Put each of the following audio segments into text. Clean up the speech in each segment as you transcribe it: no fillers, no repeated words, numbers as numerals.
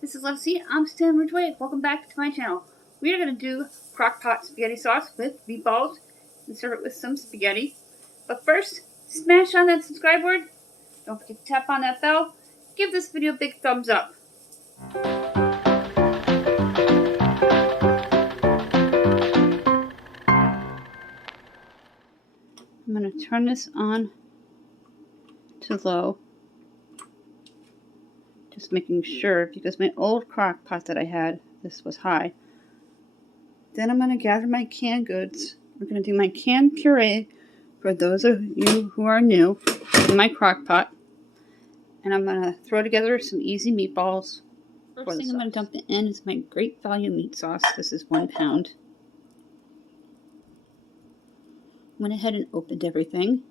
This is Leslie. I'm Stan Ridgway. Welcome back to my channel. We are going to do Crockpot Spaghetti Sauce with meatballs and serve it with some spaghetti. But first, smash on that subscribe word. Don't forget to tap on that bell. Give this video a big thumbs up. I'm going to turn this on to low. Just making sure, because my old crock pot that I had, this was high. Then I'm going to gather my canned goods. We're going to do my canned puree for those of you who are new in my crock pot. And I'm going to throw together some easy meatballs. First thing I'm going to dump in is my great value meat sauce. This is 1 pound. Went ahead and opened everything.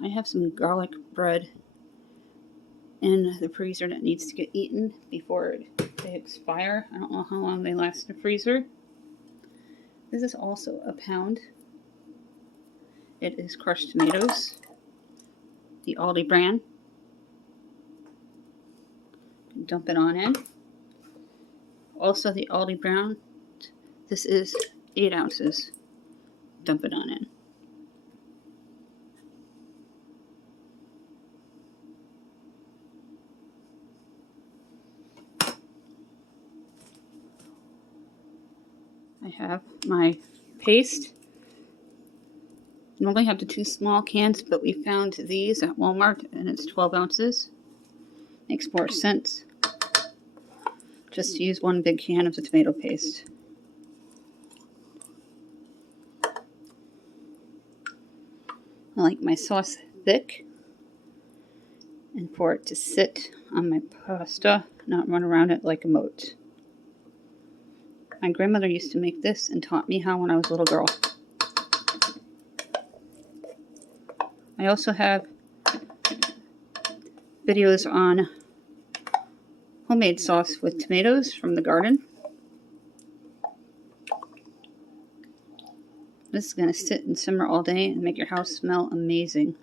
I have some garlic bread in the freezer that needs to get eaten before they expire. I don't know how long they last in the freezer. This is also 1 pound. It is crushed tomatoes, the Aldi brand. Dump it on in. Also the Aldi brand. This is 8 ounces. Dump it on in. I have my paste. Normally have the 2 small cans, but we found these at Walmart and it's 12 ounces. Makes more sense just to use 1 big can of the tomato paste. I like my sauce thick and for it to sit on my pasta, not run around it like a moat. My grandmother used to make this and taught me how when I was a little girl. I also have videos on homemade sauce with tomatoes from the garden. This is going to sit and simmer all day and make your house smell amazing.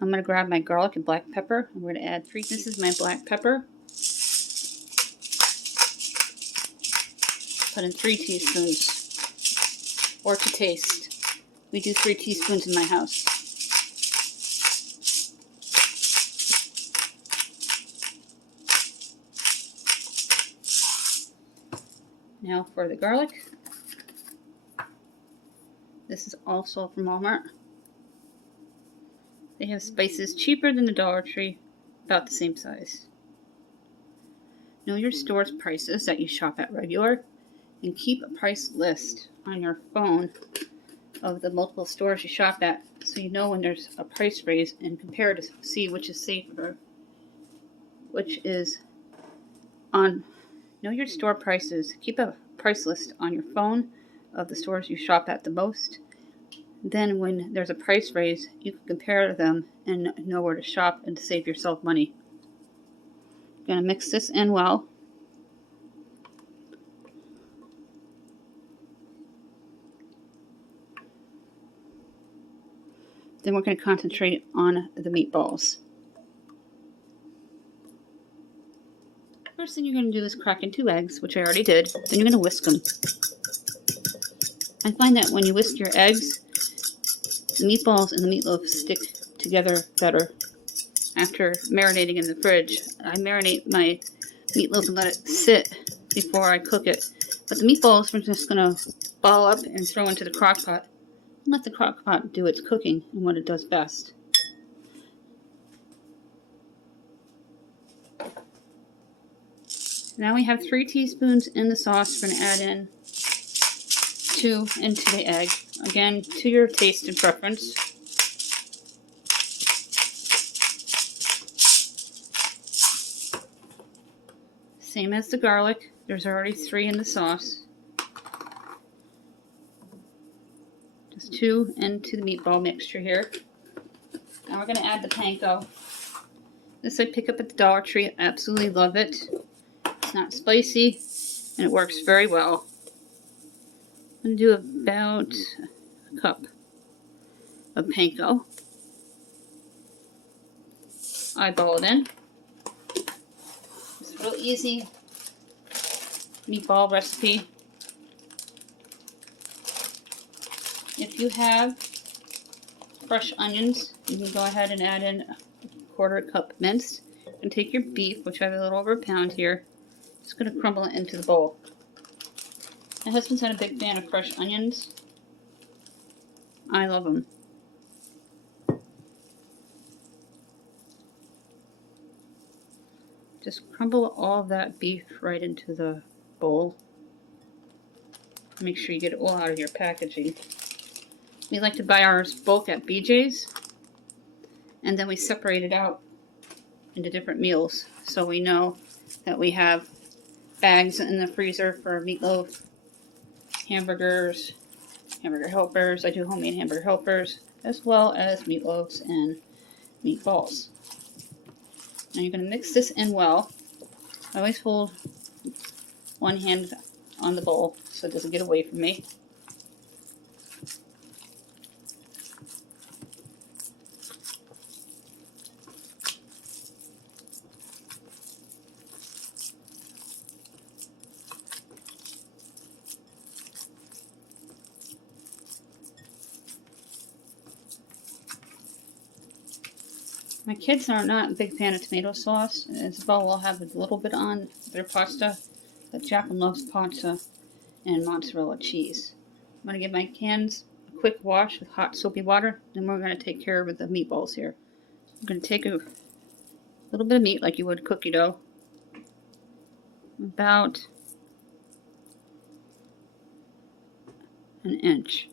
I'm going to grab my garlic and black pepper. I'm going to add 3. This is my black pepper. Put in 3 teaspoons, or to taste. We do 3 teaspoons in my house. Now for the garlic. This is also from Walmart. They have spices cheaper than the Dollar Tree, about the same size. Know your store's prices that you shop at regular. And keep a price list on your phone of the multiple stores you shop at so you know when there's a price raise and compare to see which is safer, which is on. Know your store prices. Keep a price list on your phone of the stores you shop at the most. Then when there's a price raise, you can compare them and know where to shop and to save yourself money. I'm going to mix this in well. Then we're going to concentrate on the meatballs. First thing you're going to do is crack in 2 eggs, which I already did. Then you're going to whisk them. I find that when you whisk your eggs, the meatballs and the meatloaf stick together better. After marinating in the fridge, I marinate my meatloaf and let it sit before I cook it. But the meatballs, we're just going to ball up and throw into the crock pot. Let the crock pot do its cooking and what it does best. Now we have 3 teaspoons in the sauce. We're going to add in 2 into the egg. Again, to your taste and preference. Same as the garlic. There's already 3 in the sauce. 2 into the meatball mixture here. Now we're going to add the panko. This I pick up at the Dollar Tree. I absolutely love it. It's not spicy and it works very well. I'm going to do about a cup of panko. eyeball it in. It's a real easy meatball recipe. If you have fresh onions, you can go ahead and add in a 1/4 cup minced. And take your beef, which I have a little over a pound here. Just going to crumble it into the bowl. My husband's not a big fan of fresh onions. I love them. Just crumble all of that beef right into the bowl. Make sure you get it all out of your packaging. We like to buy ours bulk at BJ's, and then we separate it out into different meals, so we know that we have bags in the freezer for meatloaf, hamburgers, hamburger helpers. I do homemade hamburger helpers, as well as meatloaves and meatballs. Now you're going to mix this in well. I always hold one hand on the bowl so it doesn't get away from me. My kids are not a big fan of tomato sauce. Isabel will have a little bit on their pasta, but Jacqueline loves pasta and mozzarella cheese. I'm going to give my cans a quick wash with hot soapy water, then we're going to take care of the meatballs here. I'm going to take a little bit of meat like you would cookie dough, about an inch.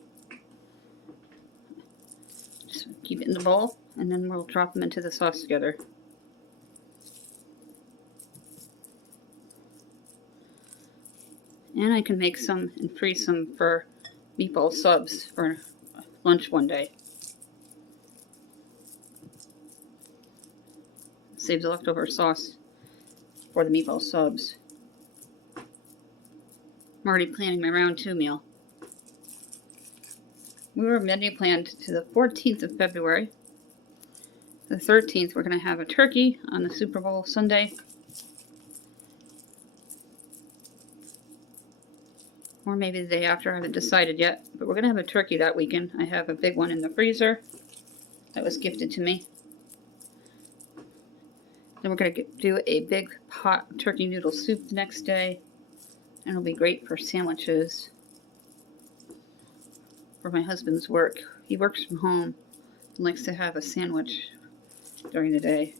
Just keep it in the bowl, and then we'll drop them into the sauce together. And I can make some and freeze some for meatball subs for lunch one day. Saves the leftover sauce for the meatball subs. I'm already planning my round 2 meal. We were menu planned to the 14th of February. The 13th, we're going to have a turkey on the Super Bowl Sunday. Or maybe the day after, I haven't decided yet. But we're going to have a turkey that weekend. I have a big one in the freezer that was gifted to me. Then we're going to do a big pot turkey noodle soup the next day. And it'll be great for sandwiches. For my husband's work. He works from home and likes to have a sandwich during the day.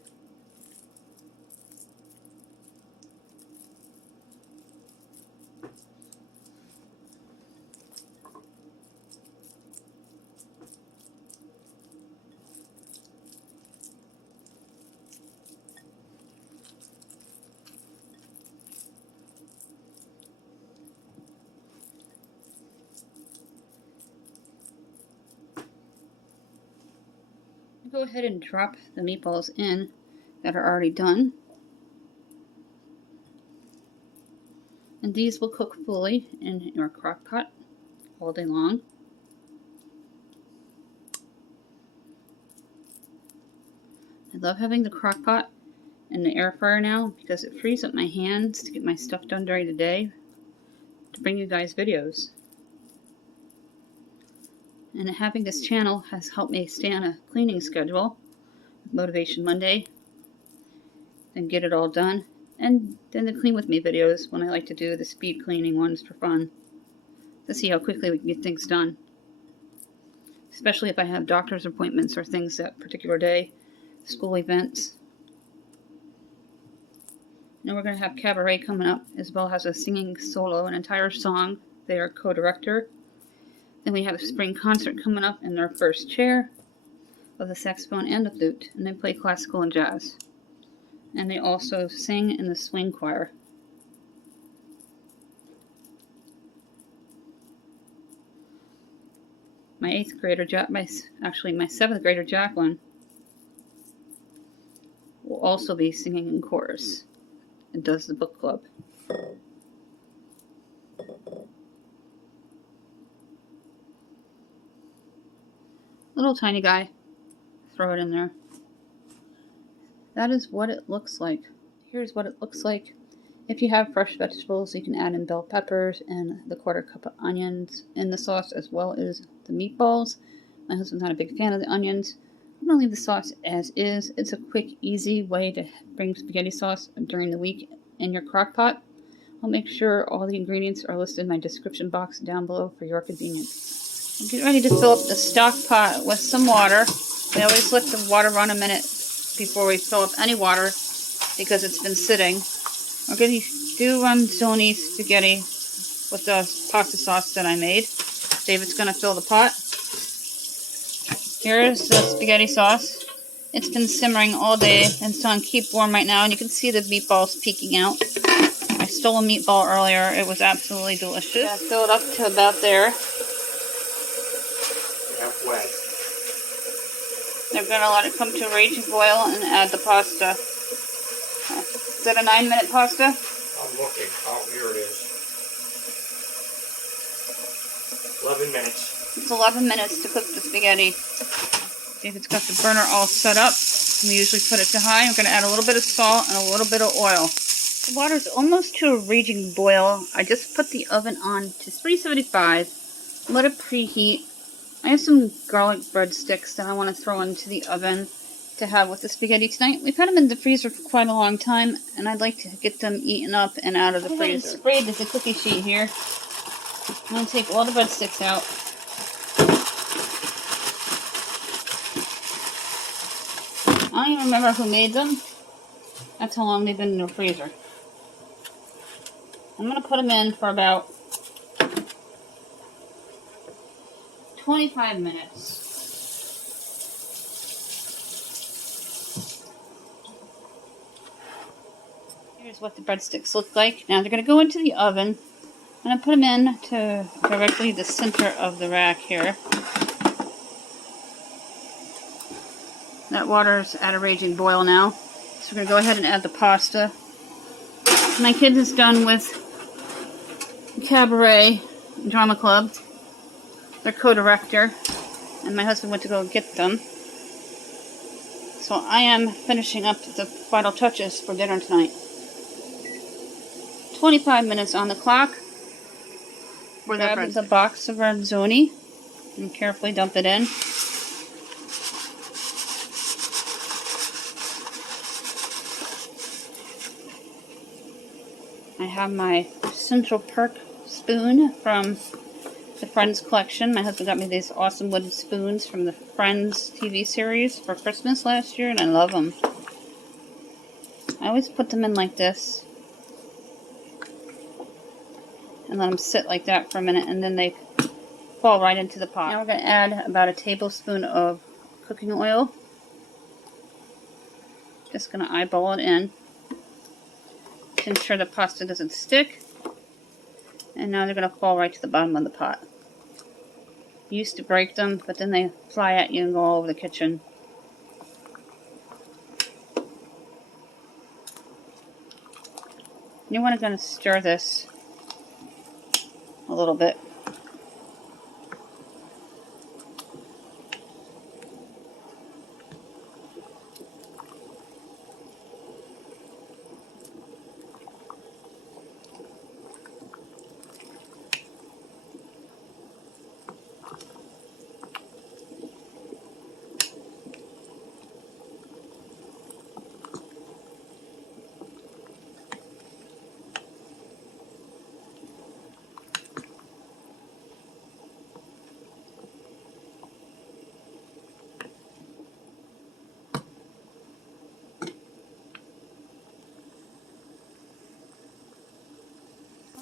Go ahead and drop the meatballs in that are already done. And these will cook fully in your crock pot all day long. I love having the crock pot and the air fryer now because it frees up my hands to get my stuff done during the day to bring you guys videos. And having this channel has helped me stay on a cleaning schedule, Motivation Monday, and get it all done. And then the Clean With Me videos when I like to do the speed cleaning ones for fun, to see how quickly we can get things done. Especially if I have doctor's appointments or things that particular day, school events. Then we're going to have cabaret coming up. Isabel has a singing solo, an entire song. They are co-director. Then we have a spring concert coming up in their first chair of the saxophone and the flute. And they play classical and jazz. And they also sing in the swing choir. My 8th grader, my 7th grader Jacqueline, will also be singing in chorus. And does the book club. Little tiny guy. Throw it in there. that is what it looks like. Here's what it looks like. If you have fresh vegetables, you can add in bell peppers and the 1/4 cup of onions in the sauce, as well as the meatballs. My husband's not a big fan of the onions. I'm going to leave the sauce as is. It's a quick, easy way to bring spaghetti sauce during the week in your crock pot. I'll make sure all the ingredients are listed in my description box down below for your convenience. Get ready to fill up the stock pot with some water. We always let the water run a minute before we fill up any water because it's been sitting. We're going to do ranzoni spaghetti with the pasta sauce that I made. David's going to fill the pot. Here's the spaghetti sauce. It's been simmering all day and it's on keep warm right now, and you can see the meatballs peeking out. I stole a meatball earlier. It was absolutely delicious. Yeah, fill it up to about there. Halfway. They're going to let it come to a raging boil and add the pasta. Is that a 9-minute pasta? I'm looking. Oh, here it is. 11 minutes. It's 11 minutes to cook the spaghetti. David's got the burner all set up. We usually put it to high. I'm going to add a little bit of salt and a little bit of oil. The water's almost to a raging boil. I just put the oven on to 375. Let it preheat. I have some garlic breadsticks that I want to throw into the oven to have with the spaghetti tonight. We've had them in the freezer for quite a long time, and I'd like to get them eaten up and out of the freezer. Sprayed as a cookie sheet here. I'm going to take all the breadsticks out. I don't even remember who made them. That's how long they've been in the freezer. I'm going to put them in for about 25 minutes. Here's what the breadsticks look like. Now they're going to go into the oven. I'm going to put them in to directly the center of the rack here. That water's at a raging boil now. So we're going to go ahead and add the pasta. My kid is done with Cabaret Drama Club. Their co-director. And my husband went to go get them. So I am finishing up the final touches for dinner tonight. 25 minutes on the clock. Grab the box of ranzoni and carefully dump it in. I have my Central Perk spoon from the Friends collection. My husband got me these awesome wooden spoons from the Friends TV series for Christmas last year, and I love them. I always put them in like this and let them sit like that for a minute, and then they fall right into the pot. Now we're going to add about a tablespoon of cooking oil. Just going to eyeball it in to ensure the pasta doesn't stick. And now they're going to fall right to the bottom of the pot. You used to break them, but then they fly at you and go all over the kitchen. You want to stir this a little bit.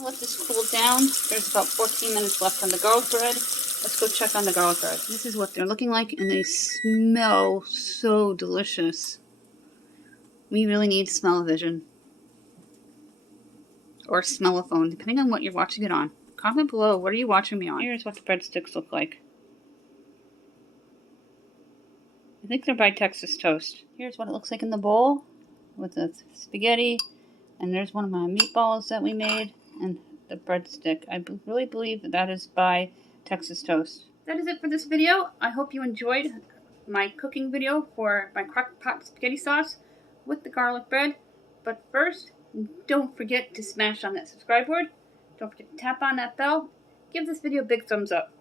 Let this cool down. There's about 14 minutes left on the garlic bread. Let's go check on the garlic bread. This is what they're looking like, and they smell so delicious. We really need smell-o-vision. Or smell-o-phone, depending on what you're watching it on. Comment below, what are you watching me on? Here's what the breadsticks look like. I think they're by Texas Toast. Here's what it looks like in the bowl with the spaghetti. And there's one of my meatballs that we made. And the breadstick. I really believe that is by Texas Toast. That is it for this video. I hope you enjoyed my cooking video for my Crockpot Spaghetti Sauce with the garlic bread. But first, don't forget to smash on that subscribe board. Don't forget to tap on that bell. Give this video a big thumbs up.